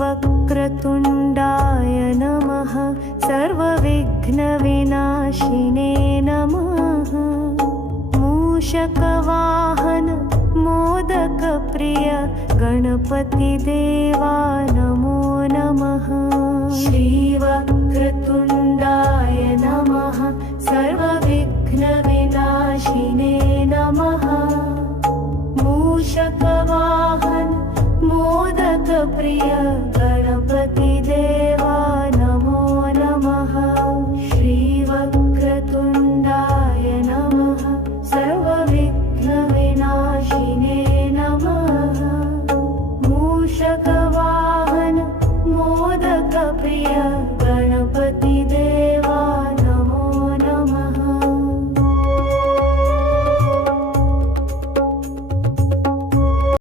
वक्रतुण्डाय नमः सर्वविघ्नविनाशिने नमः मूषकवाहन मोदकप्रिय गणपतिदेवा नमो नमः श्रीवक्रतुण्डाय नमः सर्वविघ्नविनाशिने नमः मूषकवाहन मोदकप्रिय